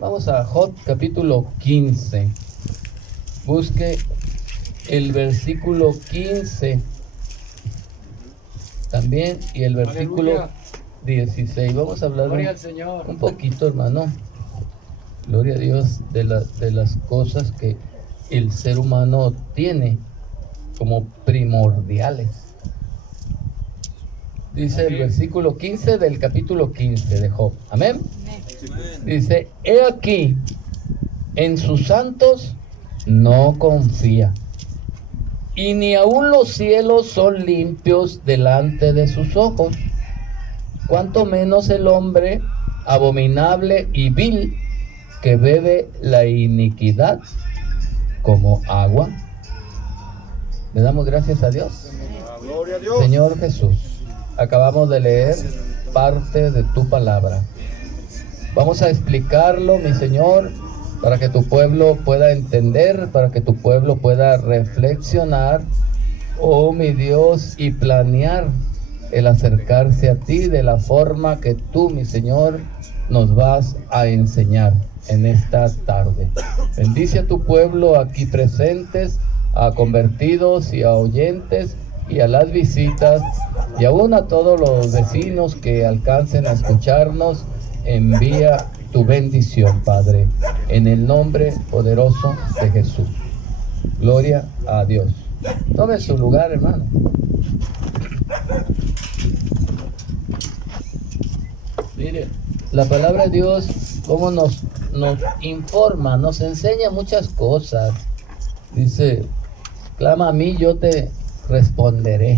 Vamos a Job capítulo 15. Busque el versículo 15 también y el versículo Aleluya. 16. Vamos a hablar Gloria al Señor. un poquito, hermano. Gloria a Dios de las cosas que el ser humano tiene como primordiales. Dice el versículo 15 del capítulo 15 de Job. Amén. Dice, he aquí, en sus santos no confía, y ni aun los cielos son limpios delante de sus ojos, cuanto menos el hombre abominable y vil que bebe la iniquidad como agua. Le damos gracias a Dios. Gloria a Dios. Señor Jesús, acabamos de leer parte de tu palabra. Vamos a explicarlo, mi Señor, para que tu pueblo pueda entender, para que tu pueblo pueda reflexionar, oh mi Dios, y planear el acercarse a ti de la forma que tú, mi Señor, nos vas a enseñar en esta tarde. Bendice a tu pueblo aquí presentes, a convertidos y a oyentes y a las visitas, y aún a todos los vecinos que alcancen a escucharnos. Envía tu bendición, Padre, en el nombre poderoso de Jesús. Gloria a Dios. Tome su lugar, hermano. Mire, la palabra de Dios, cómo nos informa, nos enseña muchas cosas. Dice, clama a mí, yo te responderé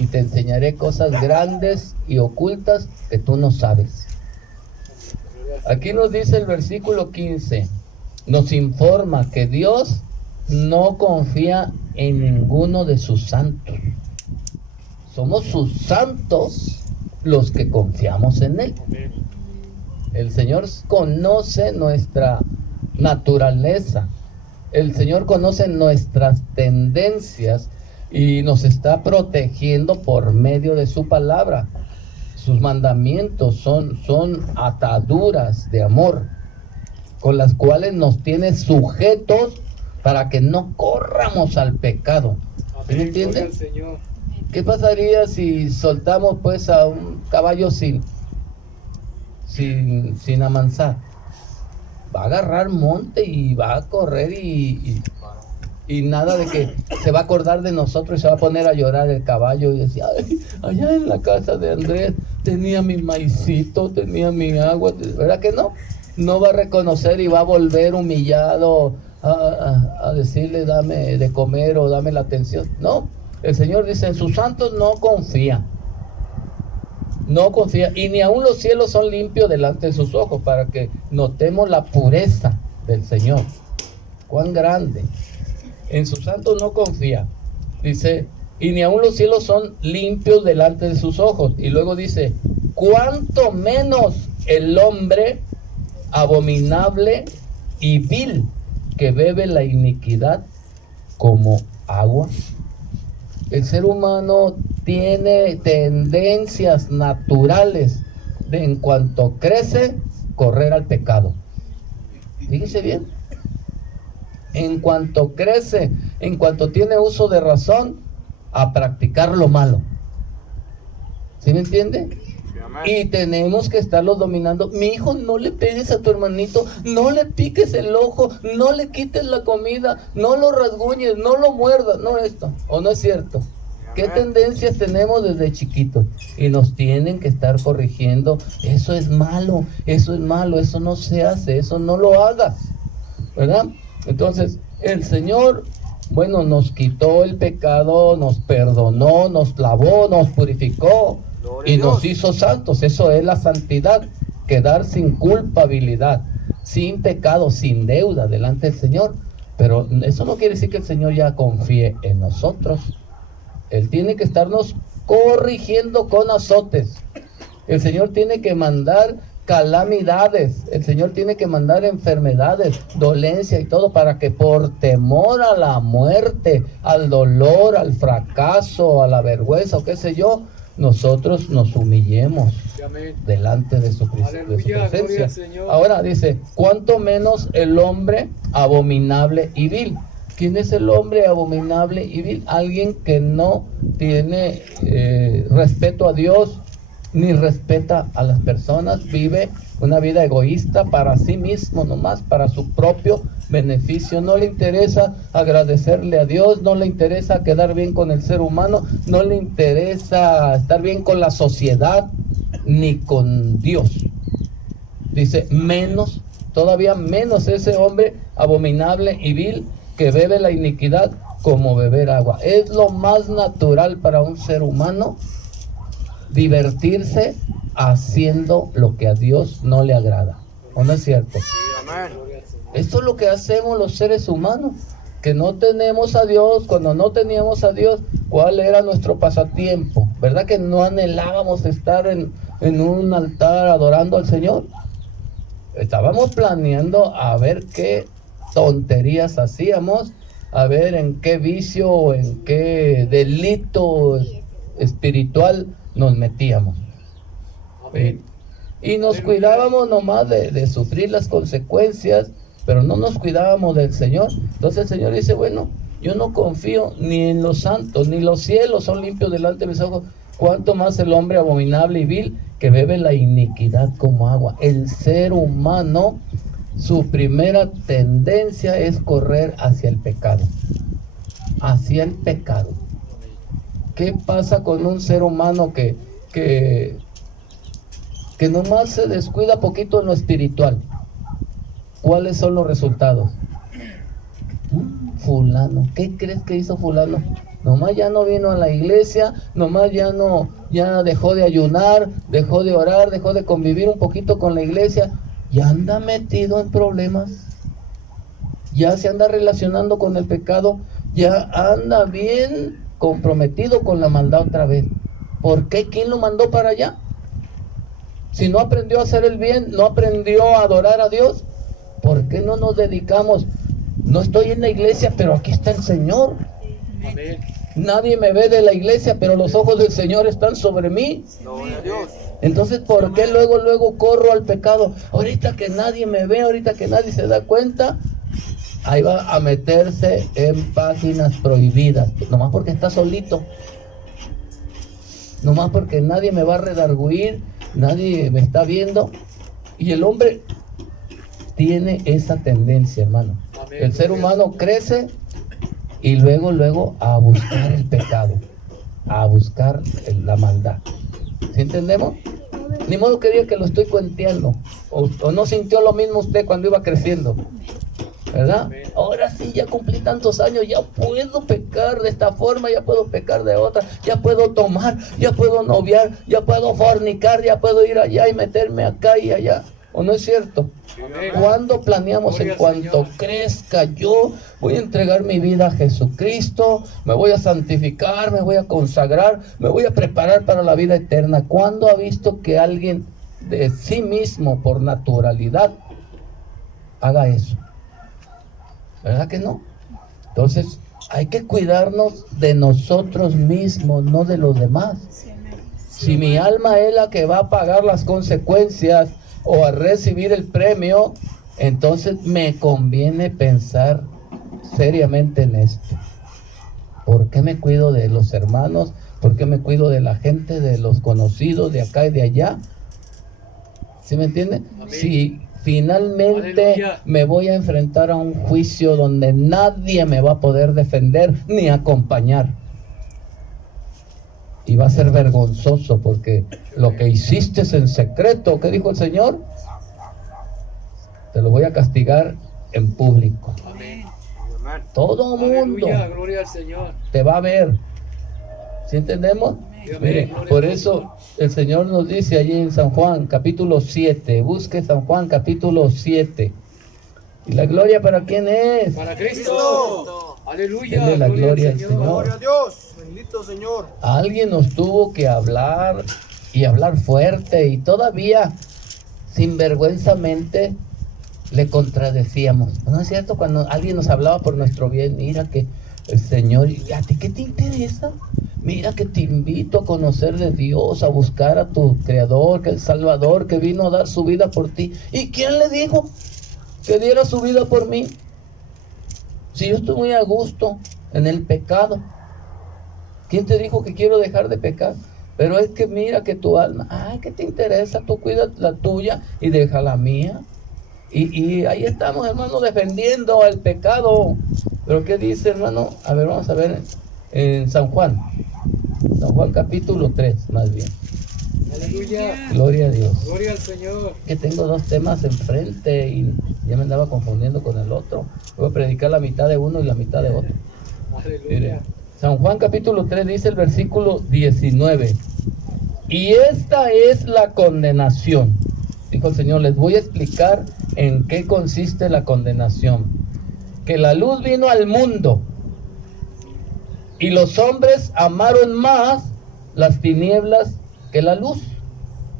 y te enseñaré cosas grandes y ocultas que tú no sabes. Aquí nos dice el versículo 15, nos informa que Dios no confía en ninguno de sus santos. Somos sus santos los que confiamos en Él. El Señor conoce nuestra naturaleza. El Señor conoce nuestras tendencias y nos está protegiendo por medio de su palabra. Sus mandamientos son ataduras de amor con las cuales nos tiene sujetos para que no corramos al pecado. ¿Sí me entiende? ¿Qué pasaría si soltamos pues a un caballo sin amansar? Va a agarrar monte y va a correr y nada de que se va a acordar de nosotros y se va a poner a llorar el caballo y decir, ay, allá en la casa de Andrés tenía mi maicito, tenía mi agua, ¿verdad que no? No va a reconocer y va a volver humillado a decirle dame de comer o dame la atención. No, el Señor dice, en sus santos no confía. No confía, y ni aun los cielos son limpios delante de sus ojos, para que notemos la pureza del Señor. Cuán grande. En sus santos no confía. Dice, y ni aun los cielos son limpios delante de sus ojos. Y luego dice, cuánto menos el hombre abominable y vil que bebe la iniquidad como agua. El ser humano tiene tendencias naturales de, en cuanto crece, correr al pecado. Fíjese bien. En cuanto crece, en cuanto tiene uso de razón, a practicar lo malo. ¿Sí me entiende? Y tenemos que estarlos dominando. Mi hijo, no le pegues a tu hermanito, no le piques el ojo, no le quites la comida, no lo rasguñes, no lo muerdas, no esto, ¿o no es cierto? ¿Qué tendencias tenemos desde chiquitos? Y nos tienen que estar corrigiendo. Eso es malo, eso no se hace, eso no lo hagas, ¿verdad? Entonces, el Señor, bueno, nos quitó el pecado, nos perdonó, nos lavó, nos purificó y nos hizo santos. Eso es la santidad, quedar sin culpabilidad, sin pecado, sin deuda delante del Señor. Pero eso no quiere decir que el Señor ya confíe en nosotros. Él tiene que estarnos corrigiendo con azotes. El Señor tiene que mandar calamidades, el Señor tiene que mandar enfermedades, dolencia y todo, para que por temor a la muerte, al dolor, al fracaso, a la vergüenza o qué sé yo, nosotros nos humillemos. delante de su Aleluya, gloria presencia. al Señor. Ahora dice, cuánto menos el hombre abominable y vil. ¿Quién es el hombre abominable y vil? Alguien que no tiene respeto a Dios, ni respeta a las personas, vive una vida egoísta para sí mismo nomás, para su propio beneficio. No le interesa agradecerle a Dios, no le interesa quedar bien con el ser humano, no le interesa estar bien con la sociedad, ni con Dios. Dice, menos, todavía menos ese hombre abominable y vil que bebe la iniquidad como beber agua. Es lo más natural para un ser humano divertirse haciendo lo que a Dios no le agrada. ¿O no es cierto? Esto es lo que hacemos los seres humanos, que no tenemos a Dios. Cuando no teníamos a Dios, ¿cuál era nuestro pasatiempo? ¿Verdad que no anhelábamos estar en un altar adorando al Señor? Estábamos planeando a ver qué tonterías hacíamos, a ver en qué vicio o en qué delito espiritual nos metíamos. Y nos cuidábamos nomás de sufrir las consecuencias, pero no nos cuidábamos del Señor. Entonces el Señor dice, bueno, yo no confío ni en los santos, ni los cielos son limpios delante de mis ojos, cuanto más el hombre abominable y vil que bebe la iniquidad como agua. El ser humano, su primera tendencia es correr hacia el pecado. Hacia el pecado. ¿Qué pasa con un ser humano que nomás se descuida poquito en lo espiritual? ¿Cuáles son los resultados? Fulano, ¿qué crees que hizo fulano? Nomás ya no vino a la iglesia, nomás ya dejó de ayunar, dejó de orar, dejó de convivir un poquito con la iglesia, ya anda metido en problemas, ya se anda relacionando con el pecado, ya anda bien comprometido con la maldad otra vez. ¿Por qué? ¿Quién lo mandó para allá? Si no aprendió a hacer el bien, no aprendió a adorar a Dios, ¿por qué no nos dedicamos? No estoy en la iglesia, pero aquí está el Señor. Amén. Nadie me ve de la iglesia, pero los ojos del Señor están sobre mí. Entonces, ¿por qué luego corro al pecado? Ahorita que nadie me ve, ahorita que nadie se da cuenta, ahí va a meterse en páginas prohibidas, nomás porque está solito, nomás porque nadie me va a redarguir, nadie me está viendo. Y el hombre tiene esa tendencia, hermano. El ser humano crece y luego a buscar el pecado, a buscar la maldad. ¿Sí entendemos? Ni modo que diga que lo estoy cuenteando, o no sintió lo mismo usted cuando iba creciendo, ¿verdad? Ahora sí, ya cumplí tantos años, ya puedo pecar de esta forma, ya puedo pecar de otra, ya puedo tomar, ya puedo noviar, ya puedo fornicar, ya puedo ir allá y meterme acá y allá. ¿O no es cierto? Cuando planeamos, en cuanto crezca yo voy a entregar mi vida a Jesucristo, me voy a santificar, me voy a consagrar, me voy a preparar para la vida eterna. ¿Cuándo ha visto que alguien de sí mismo, por naturalidad, haga eso? ¿Verdad que no? Entonces hay que cuidarnos de nosotros mismos, no de los demás. Si mi alma es la que va a pagar las consecuencias o a recibir el premio, entonces me conviene pensar seriamente en esto. ¿Por qué me cuido de los hermanos? ¿Por qué me cuido de la gente, de los conocidos, de acá y de allá? ¿Sí me entiende? Si finalmente me voy a enfrentar a un juicio donde nadie me va a poder defender ni acompañar, y va a ser vergonzoso, porque lo que hiciste es en secreto. ¿Qué dijo el Señor? Te lo voy a castigar en público. Amén. Todo mundo Gloria al Señor. te va a ver. ¿Sí entendemos? Mire, por eso el Señor nos dice allí en San Juan capítulo 7, busque San Juan capítulo 7. ¿Y la gloria para quién es? Para Cristo. Aleluya. Denle la gloria al Señor. Gloria a Dios, bendito Señor. Alguien nos tuvo que hablar, y hablar fuerte, y todavía sinvergüenzamente le contradecíamos. ¿No es cierto? Cuando alguien nos hablaba por nuestro bien, mira que el Señor, ¿y a ti qué te interesa? Mira que te invito a conocer de Dios, a buscar a tu Creador, que es el Salvador, que vino a dar su vida por ti. ¿Y quién le dijo que diera su vida por mí? Si yo estoy muy a gusto en el pecado. ¿Quién te dijo que quiero dejar de pecar? Pero es que mira que tu alma, ay, ¿qué te interesa? Tú cuida la tuya y deja la mía. Y ahí estamos, hermano, defendiendo el pecado. Pero ¿qué dice, hermano? A ver, vamos a ver en San Juan capítulo 3, más bien. Aleluya. Gloria a Dios. Gloria al Señor. Que tengo dos temas enfrente y ya me andaba confundiendo con el otro. Voy a predicar la mitad de uno y la mitad de otro. Aleluya. Mire, San Juan capítulo 3 dice el versículo 19. Y esta es la condenación. Dijo el Señor, les voy a explicar en qué consiste la condenación. Que la luz vino al mundo y los hombres amaron más las tinieblas que la luz,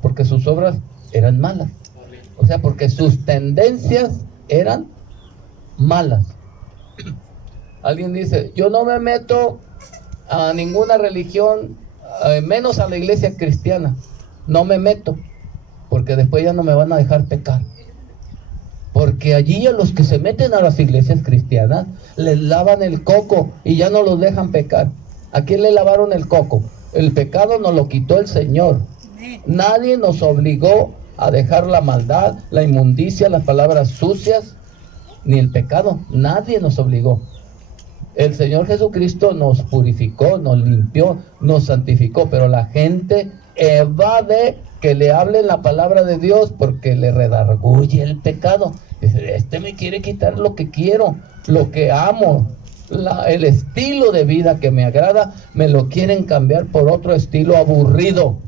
porque sus obras eran malas. O sea, porque sus tendencias eran malas. Alguien dice, yo no me meto a ninguna religión, menos a la iglesia cristiana. No me meto, porque después ya no me van a dejar pecar. Porque allí a los que se meten a las iglesias cristianas les lavan el coco y ya no los dejan pecar. ¿A quién le lavaron el coco? El pecado nos lo quitó el Señor. Nadie nos obligó a dejar la maldad, la inmundicia, las palabras sucias, ni el pecado. Nadie nos obligó. El Señor Jesucristo nos purificó, nos limpió, nos santificó, pero la gente evade que le hablen la palabra de Dios porque le redarguye el pecado. Dice, este me quiere quitar lo que quiero, lo que amo, el estilo de vida que me agrada, me lo quieren cambiar por otro estilo aburrido,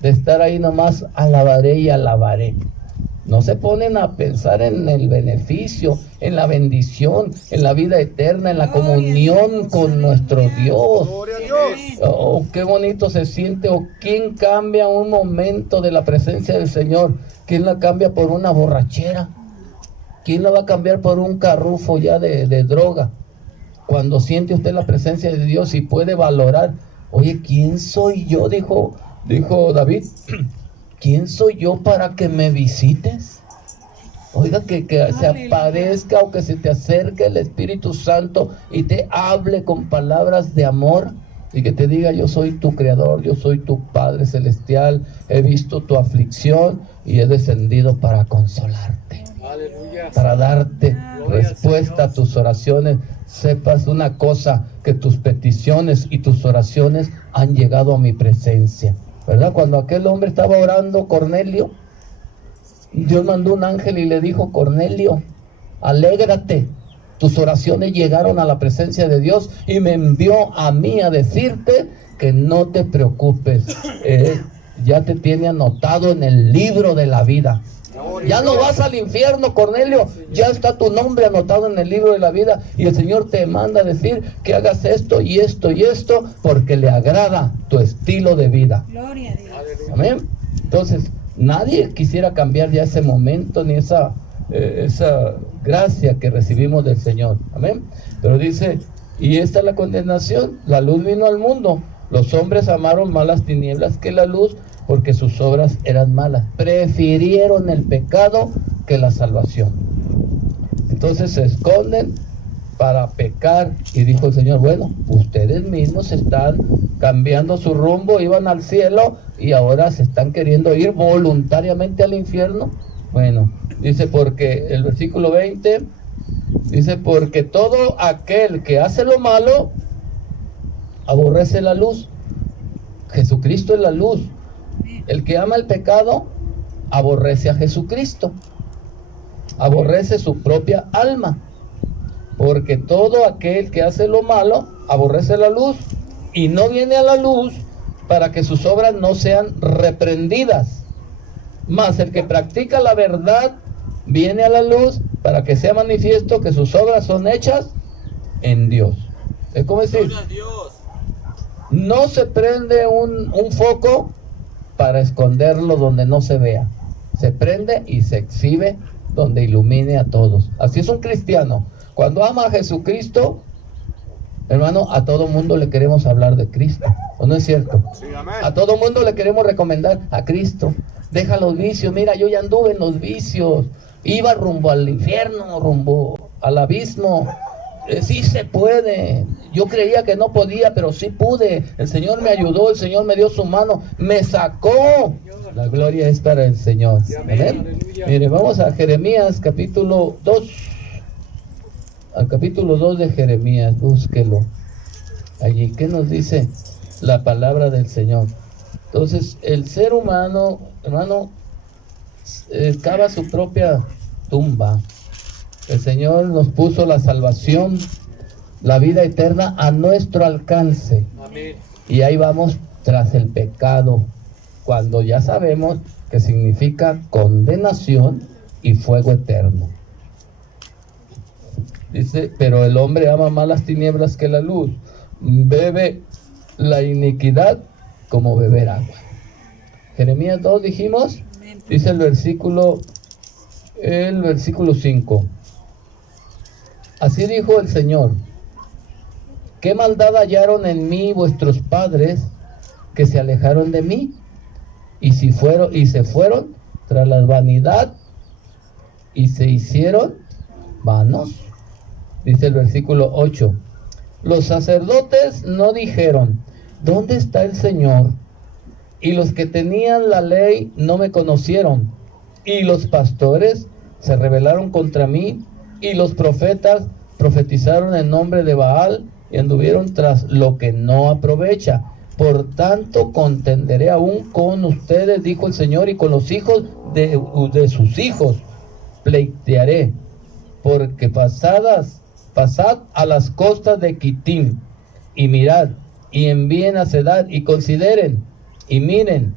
de estar ahí nomás alabaré y alabaré. No se ponen a pensar en el beneficio, en la bendición, en la vida eterna, en la comunión con nuestro Dios. Gloria a Dios. Oh, qué bonito se siente. O quién cambia un momento de la presencia del Señor. ¿Quién la cambia por una borrachera? ¿Quién la va a cambiar por un carrufo ya de droga? Cuando siente usted la presencia de Dios y puede valorar, oye, ¿quién soy yo? Dijo David, ¿quién soy yo para que me visites? Oiga, que se aparezca o que se te acerque el Espíritu Santo y te hable con palabras de amor y que te diga, yo soy tu Creador, yo soy tu Padre Celestial, he visto tu aflicción y he descendido para consolarte, Aleluya. para darte respuesta a tus oraciones. Sepas una cosa, que tus peticiones y tus oraciones han llegado a mi presencia. ¿Verdad? Cuando aquel hombre estaba orando, Cornelio, Dios mandó un ángel y le dijo, Cornelio, alégrate, tus oraciones llegaron a la presencia de Dios y me envió a mí a decirte que no te preocupes, ya te tiene anotado en el libro de la vida. Ya no vas al infierno, Cornelio, ya está tu nombre anotado en el libro de la vida y el Señor te manda a decir que hagas esto y esto y esto porque le agrada tu estilo de vida. Gloria a Dios. Amén. Entonces, nadie quisiera cambiar ya ese momento ni esa gracia que recibimos del Señor. Amén. Pero dice, y esta es la condenación, la luz vino al mundo, los hombres amaron más las tinieblas que la luz, porque sus obras eran malas. Prefirieron el pecado que la salvación. Entonces se esconden para pecar. Y dijo el Señor, bueno, ustedes mismos están cambiando su rumbo, iban al cielo y ahora se están queriendo ir voluntariamente al infierno. Bueno, dice porque el versículo 20, dice, porque todo aquel que hace lo malo, aborrece la luz. Jesucristo es la luz. El que ama el pecado, aborrece a Jesucristo. Aborrece su propia alma. Porque todo aquel que hace lo malo, aborrece la luz. Y no viene a la luz para que sus obras no sean reprendidas. Mas el que practica la verdad, viene a la luz para que sea manifiesto que sus obras son hechas en Dios. Es como decir, no se prende un foco para esconderlo donde no se vea. Se prende y se exhibe donde ilumine a todos. Así es un cristiano. Cuando ama a Jesucristo, Hermano, a todo mundo le queremos hablar de Cristo, ¿o no es cierto? Sí, amén. A todo mundo le queremos recomendar a Cristo. Deja los vicios. Mira, yo ya anduve en los vicios. Iba rumbo al infierno, rumbo al abismo. Sí se puede. Yo creía que no podía, pero sí pude. El Señor me ayudó, el Señor me dio su mano, me sacó. La gloria es para el Señor. Amén. Mire, vamos a Jeremías capítulo 2. Al capítulo 2 de Jeremías, búsquelo. Allí, ¿qué nos dice la palabra del Señor? Entonces, el ser humano, hermano, cava su propia tumba. El Señor nos puso la salvación, la vida eterna a nuestro alcance. Amén. Y ahí vamos tras el pecado, cuando ya sabemos que significa condenación y fuego eterno. Dice, pero el hombre ama más las tinieblas que la luz, bebe la iniquidad como beber agua. Jeremías 2 dijimos, dice el versículo 5. Así dijo el Señor: ¿qué maldad hallaron en mí vuestros padres, que se alejaron de mí? Y se fueron tras la vanidad y se hicieron vanos. Dice el versículo 8. Los sacerdotes no dijeron: ¿dónde está el Señor? Y los que tenían la ley no me conocieron. Y los pastores se rebelaron contra mí. Y los profetas profetizaron en nombre de Baal y anduvieron tras lo que no aprovecha. Por tanto, contenderé aún con ustedes, dijo el Señor, y con los hijos de sus hijos pleitearé. Porque pasad a las costas de Quitim, y mirad, y envíen a Sedad, y consideren, y miren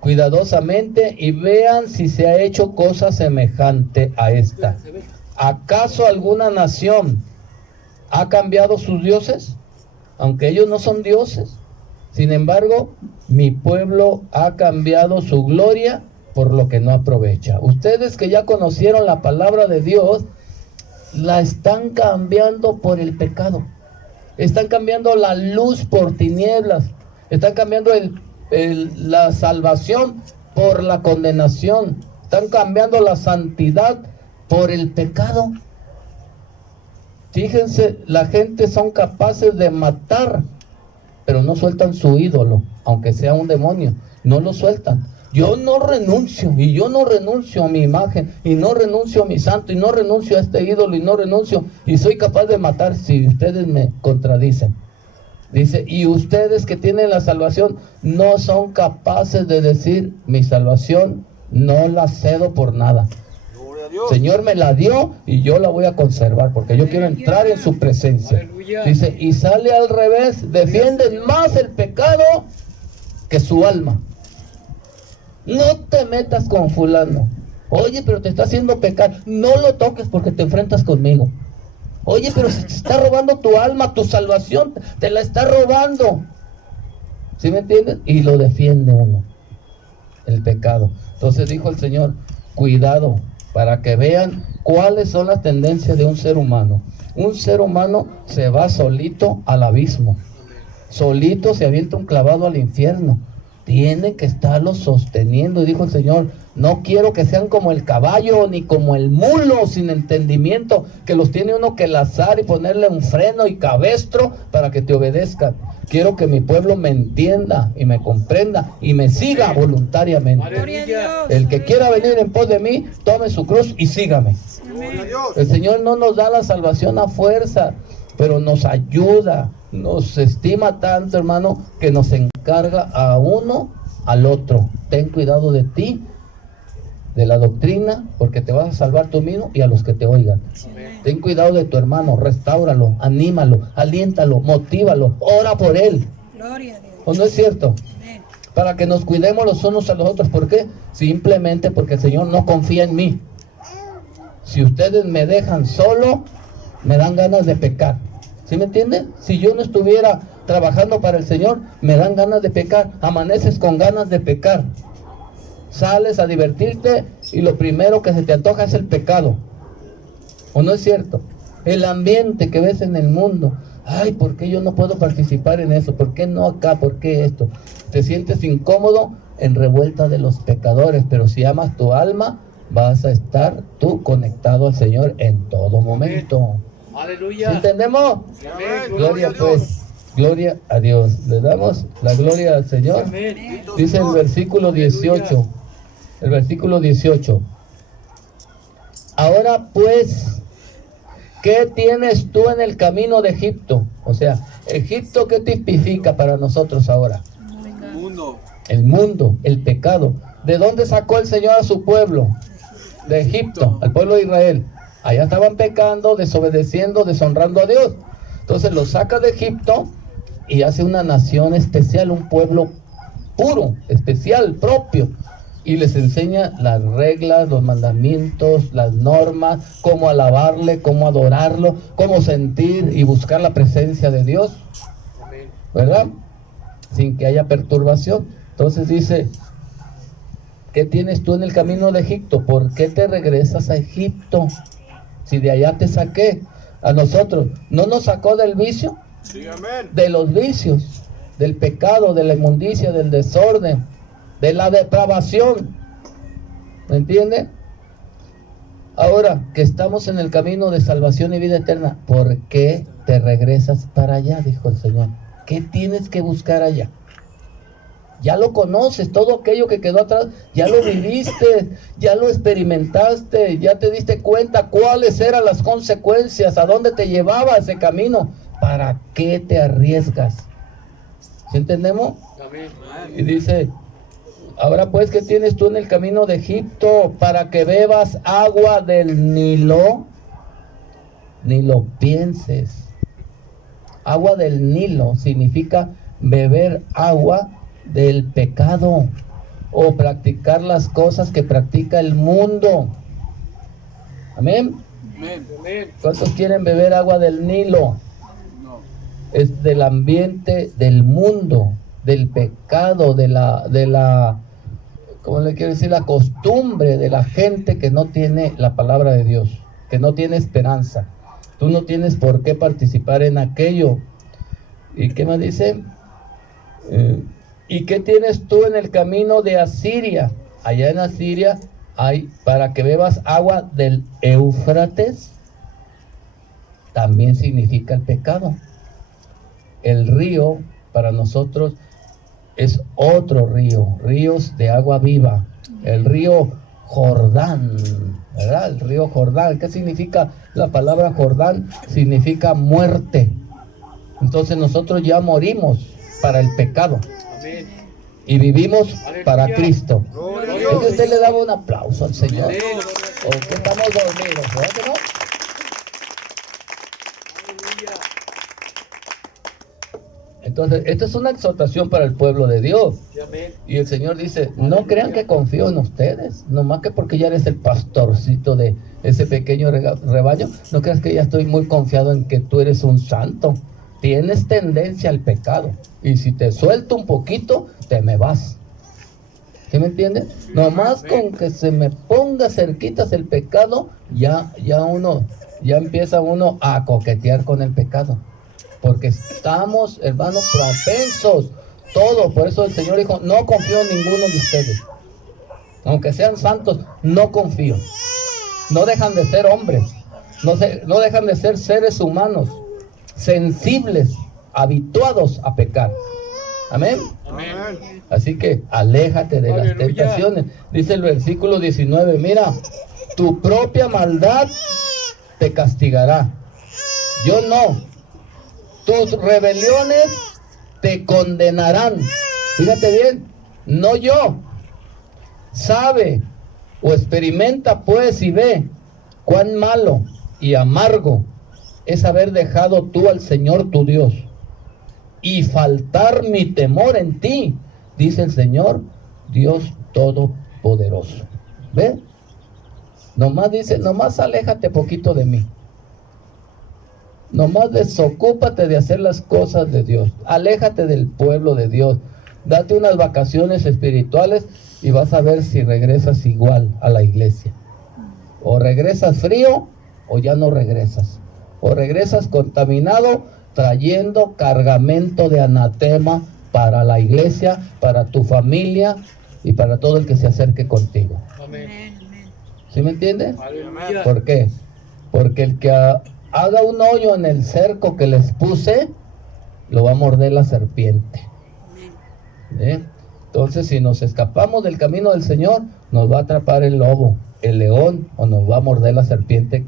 cuidadosamente, y vean si se ha hecho cosa semejante a esta. ¿Acaso alguna nación ha cambiado sus dioses? Aunque ellos no son dioses. Sin embargo, mi pueblo ha cambiado su gloria por lo que no aprovecha. Ustedes que ya conocieron la palabra de Dios, la están cambiando por el pecado. Están cambiando la luz por tinieblas. Están cambiando la salvación por la condenación. Están cambiando la santidad por el pecado. Fíjense, la gente son capaces de matar, pero no sueltan su ídolo, aunque sea un demonio. No lo sueltan. Yo no renuncio, y yo no renuncio a mi imagen, y no renuncio a mi santo, y no renuncio a este ídolo, y no renuncio, y soy capaz de matar si ustedes me contradicen. Dice, y ustedes que tienen la salvación no son capaces de decir: mi salvación no la cedo por nada. Gloria a Dios. Señor me la dio y yo la voy a conservar porque yo quiero entrar en su presencia. Aleluya. Dice, y sale al revés, defienden más el pecado que su alma. No te metas con fulano. Oye, pero te está haciendo pecar. No lo toques porque te enfrentas conmigo. Oye, pero se te está robando tu alma, tu salvación, te la está robando. ¿Sí me entiendes? Y lo defiende uno, el pecado. Entonces dijo el Señor, cuidado, para que vean cuáles son las tendencias de un ser humano. Un ser humano se va solito al abismo. Solito se avienta un clavado al infierno. Tiene que estarlo sosteniendo. Y dijo el Señor, no quiero que sean como el caballo ni como el mulo sin entendimiento, que los tiene uno que lazar y ponerle un freno y cabestro para que te obedezcan. Quiero que mi pueblo me entienda y me comprenda y me siga voluntariamente. Aleluya. El que quiera venir en pos de mí, tome su cruz y sígame. Gloria a Dios. El Señor no nos da la salvación a fuerza, pero nos ayuda, nos estima tanto, hermano, que nos encarga a uno al otro. Ten cuidado de ti, de la doctrina, porque te vas a salvar tú mismo y a los que te oigan. Amén. Ten cuidado de tu hermano, restáuralo, anímalo, aliéntalo, motívalo, ora por él. Gloria a Dios. ¿O no es cierto? Amén. Para que nos cuidemos los unos a los otros. ¿Por qué? Simplemente porque el Señor no confía en mí. Si ustedes me dejan solo, me dan ganas de pecar. ¿Sí me entienden? Si yo no estuviera trabajando para el Señor, me dan ganas de pecar. Amaneces con ganas de pecar. Sales a divertirte y lo primero que se te antoja es el pecado. ¿O no es cierto? El ambiente que ves en el mundo. Ay, ¿por qué yo no puedo participar en eso? ¿Por qué no acá? ¿Por qué esto? Te sientes incómodo en revuelta de los pecadores, pero si amas tu alma, vas a estar tú conectado al Señor en todo momento. ¿Sí Aleluya. entendemos? Amén. Gloria pues, gloria a Dios. Le damos la gloria al Señor. Amén. Dice el versículo 18. El versículo 18. Ahora pues, ¿qué tienes tú en el camino de Egipto? O sea, Egipto, ¿qué tipifica para nosotros ahora? Mundo. El mundo, el pecado. ¿De dónde sacó el Señor a su pueblo? De Egipto, al pueblo de Israel. Allá estaban pecando, desobedeciendo, deshonrando a Dios. Entonces los saca de Egipto y hace una nación especial, un pueblo puro, especial, propio. Y les enseña las reglas, los mandamientos, las normas, cómo alabarle, cómo adorarlo, cómo sentir y buscar la presencia de Dios, Amén. ¿verdad? Sin que haya perturbación. Entonces dice, ¿qué tienes tú en el camino de Egipto? ¿Por qué te regresas a Egipto? Si de allá te saqué, a nosotros, ¿no nos sacó del vicio? Sí, amén. De los vicios, del pecado, de la inmundicia, del desorden, de la depravación. ¿Me entiende? Ahora que estamos en el camino de salvación y vida eterna, ¿por qué te regresas para allá? Dijo el Señor. ¿Qué tienes que buscar allá? Ya lo conoces, todo aquello que quedó atrás, ya lo viviste, ya lo experimentaste, ya te diste cuenta cuáles eran las consecuencias, a dónde te llevaba ese camino. ¿Para qué te arriesgas? ¿Sí entendemos? Amén. Y dice, ahora pues, ¿qué tienes tú en el camino de Egipto para que bebas agua del Nilo? Ni lo pienses. Agua del Nilo significa beber agua del pecado o practicar las cosas que practica el mundo. Amén. Amén. Amén. ¿Cuántos quieren beber agua del Nilo? No. Es del ambiente del mundo, del pecado, de la, ¿cómo le quiero decir? La costumbre de la gente que no tiene la palabra de Dios, que no tiene esperanza. Tú no tienes por qué participar en aquello. ¿Y qué más dice? ¿Y qué tienes tú en el camino de Asiria? Allá en Asiria hay, para que bebas agua del Éufrates, también significa el pecado. El río para nosotros es otro río, ríos de agua viva. El río Jordán, ¿verdad? El río Jordán. ¿Qué significa la palabra Jordán? Significa muerte. Entonces nosotros ya morimos para el pecado Amén. y vivimos Aleluya. para Cristo. Gloria a Es que Dios. usted le daba un aplauso al Señor. Amén. ¿O que estamos dormidos? ¿Verdad que no? Aleluya. Entonces, esta es una exhortación para el pueblo de Dios. Sí, amén. Y el Señor dice, no crean que confío en ustedes, nomás que porque ya eres el pastorcito de ese pequeño rebaño, no creas que ya estoy muy confiado en que tú eres un santo. Tienes tendencia al pecado, y si te suelto un poquito, te me vas. ¿Sí me entiendes? Nomás con que se me ponga cerquitas el pecado, ya empieza uno a coquetear con el pecado. Porque estamos, hermanos, propensos, todo. Por eso el Señor dijo, no confío en ninguno de ustedes. Aunque sean santos, no confío. No dejan de ser hombres, no dejan de ser seres humanos, sensibles, habituados a pecar. Amén. Amén. Así que aléjate de las Aleluya. tentaciones. Dice el versículo 19, mira, tu propia maldad te castigará. Yo no. Tus rebeliones te condenarán. Fíjate bien, no yo. Sabe o experimenta pues y ve cuán malo y amargo es haber dejado tú al Señor tu Dios y faltar mi temor en ti, dice el Señor Dios Todopoderoso. ¿Ve? Nomás dice, nomás aléjate poquito de mí. Nomás desocúpate de hacer las cosas de Dios. Aléjate del pueblo de Dios. Date unas vacaciones espirituales y vas a ver si regresas igual a la iglesia. O regresas frío o ya no regresas. O regresas contaminado trayendo cargamento de anatema para la iglesia, para tu familia y para todo el que se acerque contigo. Amén. ¿Sí me entiendes? Aleluya. ¿Por qué? Porque el que haga un hoyo en el cerco que les puse, lo va a morder la serpiente. ¿Eh? Entonces, si nos escapamos del camino del Señor, nos va a atrapar el lobo, el león, o nos va a morder la serpiente,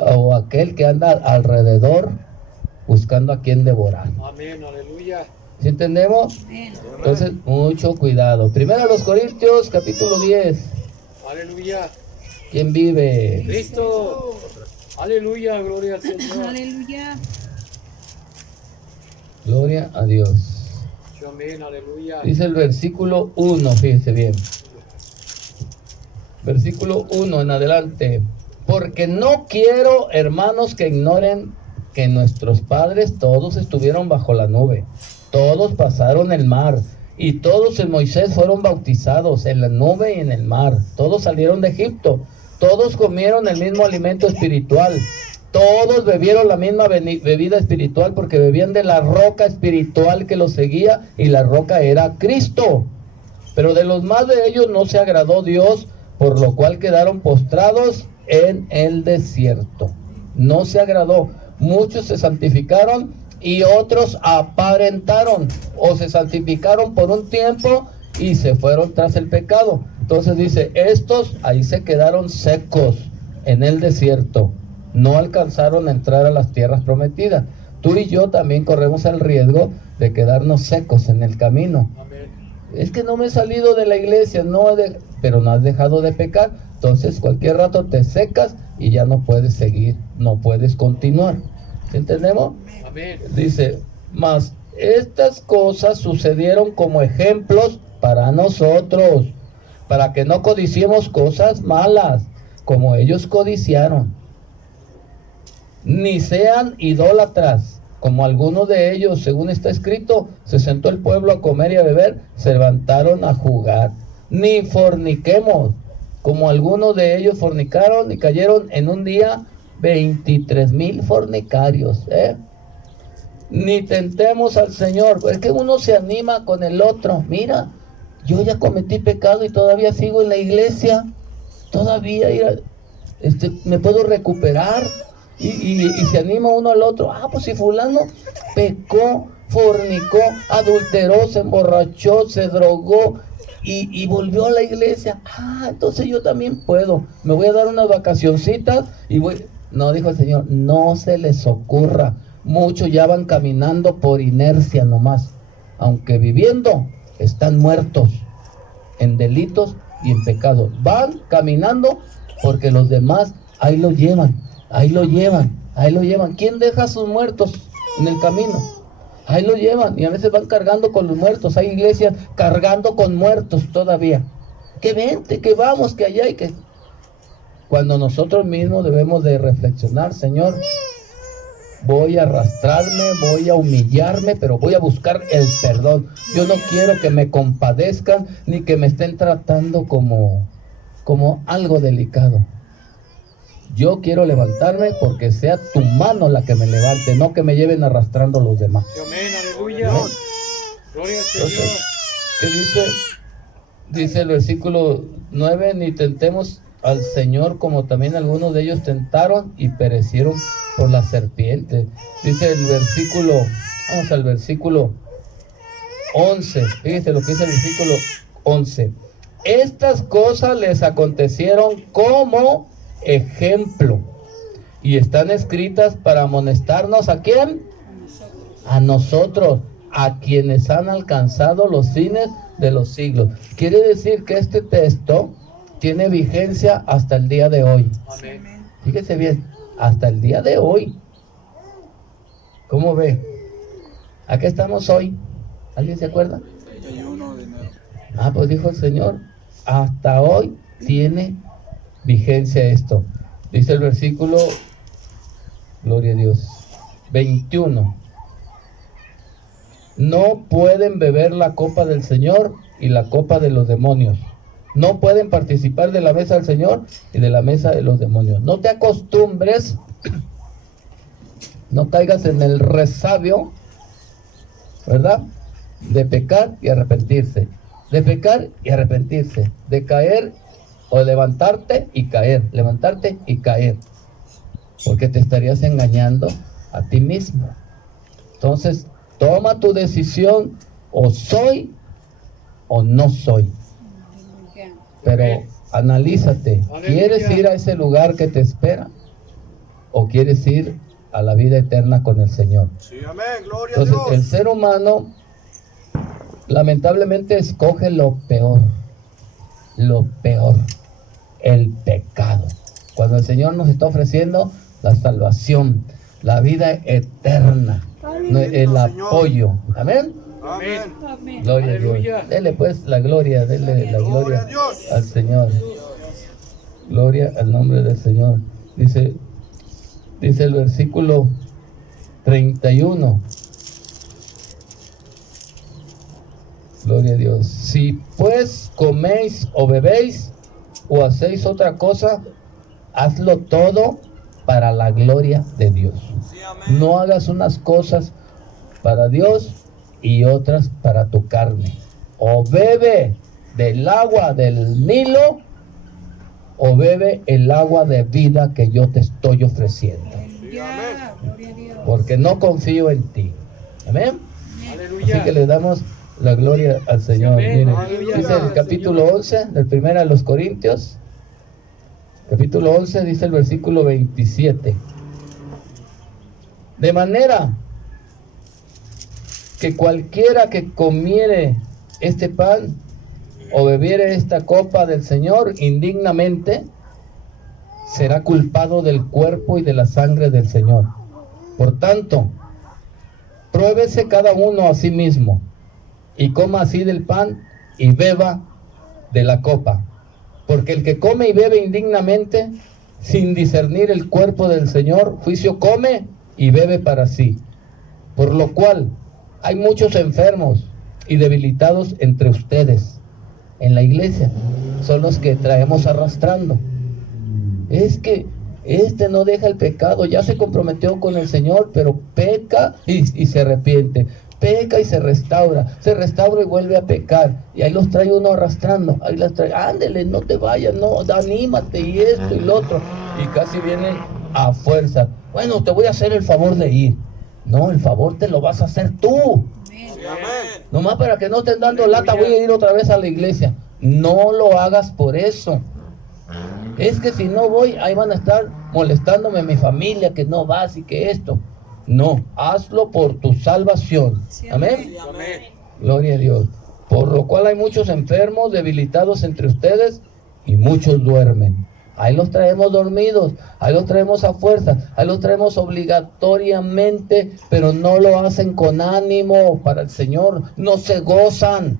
o aquel que anda alrededor buscando a quien devorar. Amén. Aleluya. ¿Sí entendemos? Entonces, mucho cuidado. Primero a los Corintios, capítulo 10. Aleluya. ¿Quién vive? Cristo. Aleluya. Gloria al Señor. Aleluya. Gloria a Dios. Amén. Aleluya. Dice el versículo 1, fíjense bien. Versículo 1 en adelante. Porque no quiero, hermanos, que ignoren que nuestros padres todos estuvieron bajo la nube. Todos pasaron el mar. Y todos en Moisés fueron bautizados en la nube y en el mar. Todos salieron de Egipto. Todos comieron el mismo alimento espiritual. Todos bebieron la misma bebida espiritual porque bebían de la roca espiritual que los seguía, y la roca era Cristo. Pero de los más de ellos no se agradó Dios, por lo cual quedaron postrados en el desierto. No se agradó. Muchos se santificaron y otros aparentaron, o se santificaron por un tiempo y se fueron tras el pecado. Entonces dice, estos ahí se quedaron secos en el desierto. No alcanzaron a entrar a las tierras prometidas. Tú y yo también corremos el riesgo de quedarnos secos en el camino. Amén. Es que no me he salido de la iglesia, pero no has dejado de pecar. Entonces cualquier rato te secas y ya no puedes seguir, no puedes continuar. ¿Sí entendemos? Amén. Dice, mas estas cosas sucedieron como ejemplos para nosotros, para que no codiciemos cosas malas, como ellos codiciaron. Ni sean idólatras, como algunos de ellos, según está escrito, se sentó el pueblo a comer y a beber, se levantaron a jugar. Ni forniquemos, como algunos de ellos fornicaron y cayeron en un día 23,000 fornicarios. Ni tentemos al Señor. Es que uno se anima con el otro. Mira, yo ya cometí pecado y todavía sigo en la iglesia. Todavía me puedo recuperar. Y se anima uno al otro. Pues si fulano pecó, fornicó, adulteró, se emborrachó, se drogó y volvió a la iglesia, entonces yo también puedo. Me voy a dar unas vacacioncitas y voy. No, dijo el Señor, no se les ocurra. Muchos ya van caminando por inercia nomás. Aunque viviendo, están muertos en delitos y en pecados. Van caminando porque los demás ahí lo llevan. Ahí lo llevan, ahí lo llevan. ¿Quién deja a sus muertos en el camino? Ahí lo llevan y a veces van cargando con los muertos. Hay iglesias cargando con muertos todavía. Que vente, que vamos, que allá y que... Cuando nosotros mismos debemos de reflexionar, Señor, voy a arrastrarme, voy a humillarme, pero voy a buscar el perdón. Yo no quiero que me compadezcan ni que me estén tratando como algo delicado. Yo quiero levantarme porque sea tu mano la que me levante, no que me lleven arrastrando los demás. Amén. Aleluya. Amén. Gloria al Señor. Entonces, ¿qué dice? Dice el versículo 9, ni tentemos al Señor como también algunos de ellos tentaron y perecieron por la serpiente. Dice el versículo, vamos al versículo 11, fíjese lo que dice el versículo 11. Estas cosas les acontecieron como ejemplo y están escritas para amonestarnos ¿a quién? A nosotros, a quienes han alcanzado los fines de los siglos. Quiere decir que este texto tiene vigencia hasta el día de hoy. Amén. Fíjese bien, hasta el día de hoy. ¿Cómo ve? Aquí estamos hoy. ¿Alguien se acuerda? 31 de enero. Pues dijo el Señor, hasta hoy tiene vigencia esto. Dice el versículo, gloria a Dios, 21. No pueden beber la copa del Señor y la copa de los demonios. No pueden participar de la mesa del Señor y de la mesa de los demonios. No te acostumbres No caigas en el resabio, ¿verdad? De pecar y arrepentirse. De pecar y arrepentirse. De caer o levantarte y caer. Levantarte y caer. Porque te estarías engañando a ti mismo. Entonces, toma tu decisión. O soy o no soy. Pero analízate. ¿Quieres ir a ese lugar que te espera? ¿O quieres ir a la vida eterna con el Señor? Sí, amén, gloria a Entonces, Dios. el ser humano lamentablemente escoge lo peor, el pecado. Cuando el Señor nos está ofreciendo la salvación, la vida eterna, el apoyo. Amén. Amén. Gloria a Aleluya. Dios. Dele pues la gloria, dele la Gloria gloria a Dios. al Señor. Gloria al nombre del Señor. Dice el versículo 31. Gloria a Dios. Si pues coméis o bebéis o hacéis otra cosa, hazlo todo para la gloria de Dios. Sí, amén. No hagas unas cosas para Dios y otras para tu carne. O bebe del agua del Nilo o bebe el agua de vida que yo te estoy ofreciendo. Sí, amén. Porque no confío en ti. Amén. Así Aleluya. que le damos la gloria al Señor. Amén. Miren, Aleluya. dice el capítulo 11 del 1 a los Corintios. Capítulo 11 dice el versículo 27. De manera que cualquiera que comiere este pan o bebiere esta copa del Señor indignamente, será culpado del cuerpo y de la sangre del Señor. Por tanto, pruébese cada uno a sí mismo, y coma así del pan y beba de la copa. Porque el que come y bebe indignamente, sin discernir el cuerpo del Señor, juicio come y bebe para sí. Por lo cual hay muchos enfermos y debilitados entre ustedes. En la iglesia son los que traemos arrastrando. Es que este no deja el pecado, ya se comprometió con el Señor, pero peca y se arrepiente. Peca y se restaura y vuelve a pecar. Y ahí los trae uno arrastrando. Ahí los trae, ándele, no te vayas, no, anímate y esto y lo otro. Y casi vienen a fuerza. Bueno, te voy a hacer el favor de ir. No, el favor te lo vas a hacer tú. Sí, amén. Nomás para que no estén dando lata, voy a ir otra vez a la iglesia. No lo hagas por eso. Es que si no voy, ahí van a estar molestándome mi familia, que no vas y que esto. No, hazlo por tu salvación. Amén. Sí, amén. Gloria a Dios. Por lo cual hay muchos enfermos, debilitados entre ustedes, y muchos duermen. Ahí los traemos dormidos, ahí los traemos a fuerza, ahí los traemos obligatoriamente, pero no lo hacen con ánimo para el Señor. No se gozan,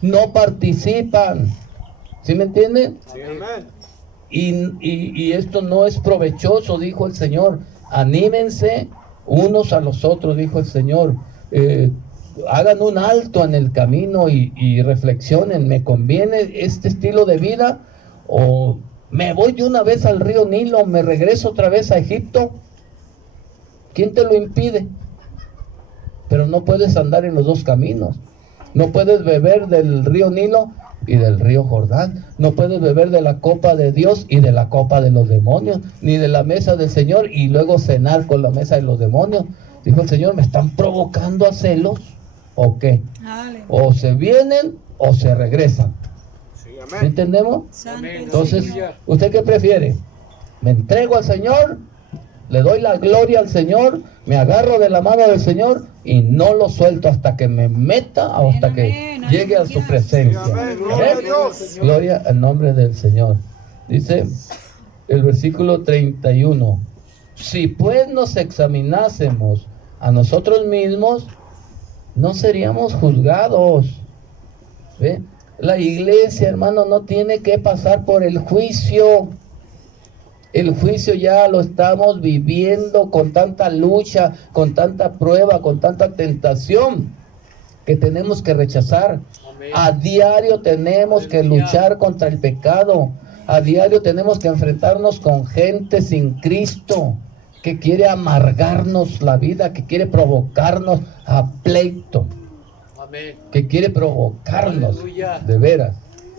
no participan. ¿Sí me entienden? Sí, amén. Y esto no es provechoso, dijo el Señor. Anímense unos a los otros, dijo el Señor. Hagan un alto en el camino y reflexionen. ¿Me conviene este estilo de vida? ¿O me voy de una vez al río Nilo? ¿Me regreso otra vez a Egipto? ¿Quién te lo impide? Pero no puedes andar en los dos caminos. No puedes beber del río Nilo y del río Jordán. No puedes beber de la copa de Dios y de la copa de los demonios, ni de la mesa del Señor y luego cenar con la mesa de los demonios. Dijo el Señor, ¿me están provocando a celos o qué? O se vienen o se regresan. Sí, ¿Sí amén. entendemos? Amén. Entonces, Aleluya. ¿usted qué prefiere? ¿Me entrego al Señor? ¿Le doy la gloria al Señor? ¿Me agarro de la mano del Señor? Y no lo suelto hasta que me meta, hasta que llegue a su presencia. Sí, amén. Gloria a Amén. Dios. Gloria al nombre del Señor. Dice el versículo 31. Si pues nos examinásemos a nosotros mismos, no seríamos juzgados. ¿Ve? La iglesia, hermano, no tiene que pasar por el juicio. El juicio ya lo estamos viviendo con tanta lucha, con tanta prueba, con tanta tentación que tenemos que rechazar. Amén. A diario tenemos que Aleluya. luchar contra el pecado. A diario tenemos que enfrentarnos con gente sin Cristo. que quiere amargarnos la vida, que quiere provocarnos a pleito, Amén. que quiere provocarnos, Aleluya. de veras,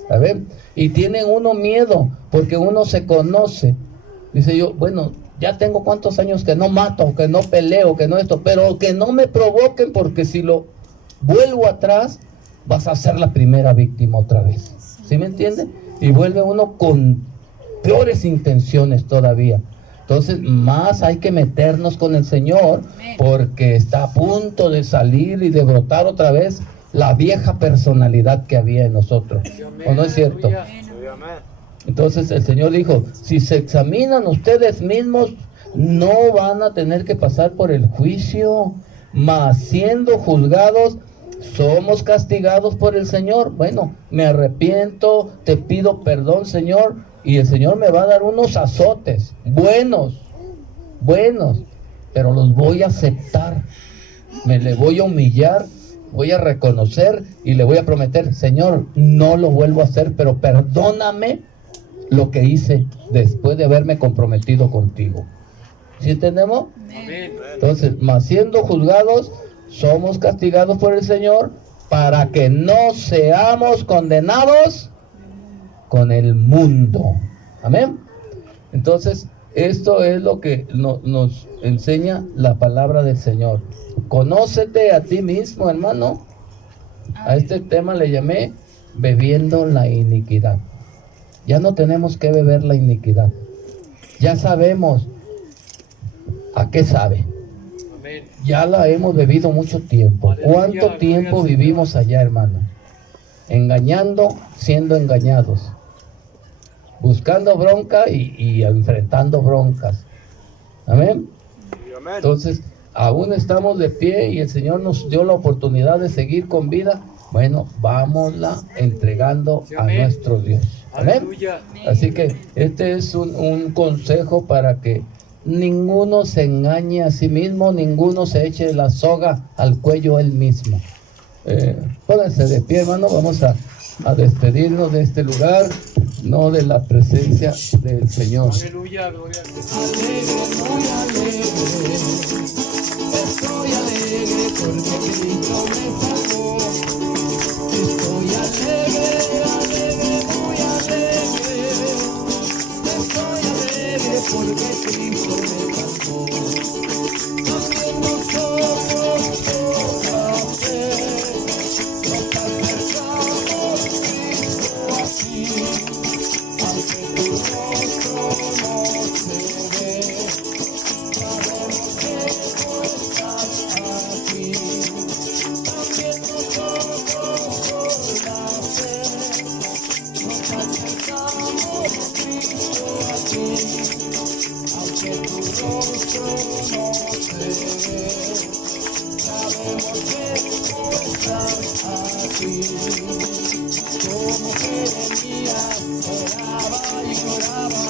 ¿saben? Y tienen uno miedo, porque uno se conoce. Dice yo, bueno, ya tengo cuántos años que no mato, que no peleo, que no esto, pero que no me provoquen, porque si lo vuelvo atrás, vas a ser la primera víctima otra vez. ¿Sí me entiende? Y vuelve uno con peores intenciones todavía. Entonces, más hay que meternos con el Señor, porque está a punto de salir y de brotar otra vez la vieja personalidad que había en nosotros. ¿O no es cierto? Aleluya. Sí, amén. Entonces el Señor dijo, si se examinan ustedes mismos, no van a tener que pasar por el juicio, mas siendo juzgados, somos castigados por el Señor. Bueno, me arrepiento, te pido perdón, Señor, y el Señor me va a dar unos azotes, buenos, pero los voy a aceptar, me le voy a humillar, voy a reconocer y le voy a prometer, Señor, no lo vuelvo a hacer, pero perdóname lo que hice después de haberme comprometido contigo. ¿Sí entendemos? Amén. Entonces, mas siendo juzgados, somos castigados por el Señor para que no seamos condenados con el mundo. Amén. Entonces, esto es lo que nos enseña la palabra del Señor. Conócete a ti mismo, hermano. A este tema le llamé bebiendo la iniquidad. Ya no tenemos que beber la iniquidad. Ya sabemos a qué sabe. Amén. Ya la hemos bebido mucho tiempo. Aleluya, ¿Cuánto gloria tiempo al Señor. vivimos allá, hermano? Engañando, siendo engañados. Buscando bronca y enfrentando broncas. Amén. Sí, amén. Entonces, aún estamos de pie y el Señor nos dio la oportunidad de seguir con vida. Bueno, vámosla entregando Sí, a amén. nuestro Dios. Amén. Aleluya. Así que este es un consejo para que ninguno se engañe a sí mismo, ninguno se eche la soga al cuello él mismo. Pónganse de pie, hermano, vamos a despedirnos de este lugar, no de la presencia del Señor. Aleluya. Gloria al Señor. Alegre, muy alegre, estoy alegre porque Cristo me salvó. Estoy alegre, muy alegre, estoy alegre porque Cristo me salvó. También nosotros por la fe nos acercamos Cristo a ti, aunque tu rostro no se ve, sabemos que tú estás aquí. También nosotros por la fe nos acercamos Cristo a ti, aunque tu rostro no se ve, sabemos que tú estás aquí. Como Jeremías oraba y oraba,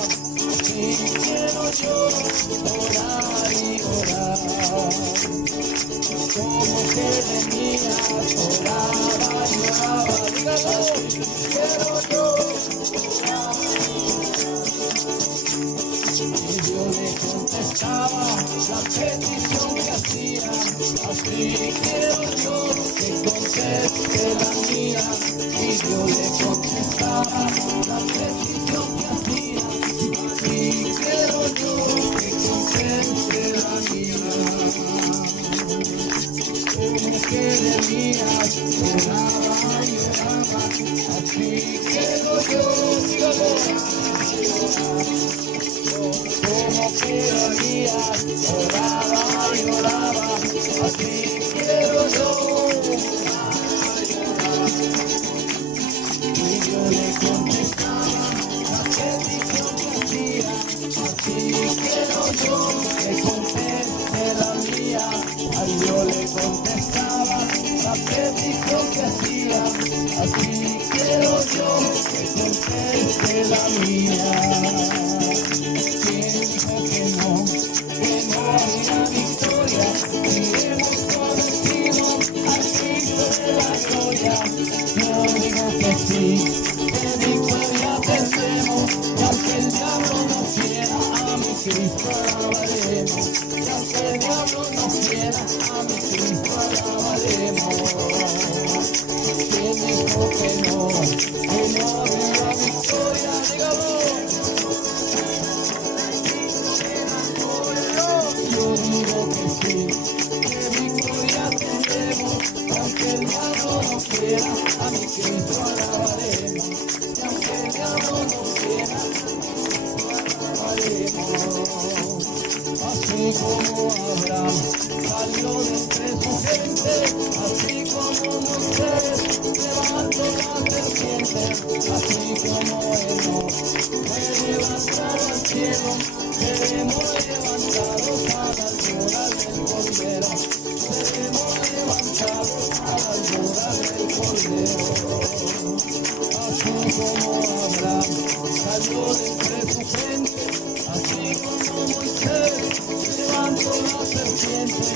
así quiero yo orar y orar. Como Jeremías oraba y oraba, dígalo, quiero yo orar. Y Dios le contestaba la petición que hacía, así quiero yo que conteste la mía. Y Dios le contestaba la petición que hacía, así quiero yo que conteste la mía. Como Jeremías oraba y oraba, así quiero yo, dígalo. Como Jeremías oraba y oraba, así quiero yo orar y orar. Y Dios le contestaba la petición que hacía, así quiero yo que conteste la mía. Ay, Dios le contestaba la petición que hacía, así quiero yo que conteste la mía. ¿Quién dijo que no había victoria? Iremos por encima al Cristo de la gloria. Yo digo que sí, que victoria tendremos, y aunque el diablo no quiera, a mi Cristo alabaremos. quiera, a mi Cristo alabaremos. Y aunque el diablo no quiera, alabaremos. Así como Abraham salió de entre su gente, así como Moisés levantó la serpiente, así como Enoc fue levantado al cielo, seremos levantados a la altura del Cordero, seremos levantados a la altura del Cordero. Así como Abraham salió de entre su gente, así como Moisés levantó la serpiente,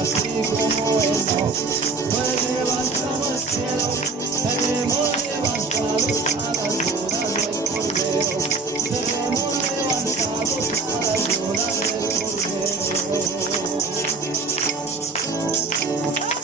así como Enoc fue levantado al cielo, seremos levantados a la altura del Cordero, seremos levantados a la altura del Cordero.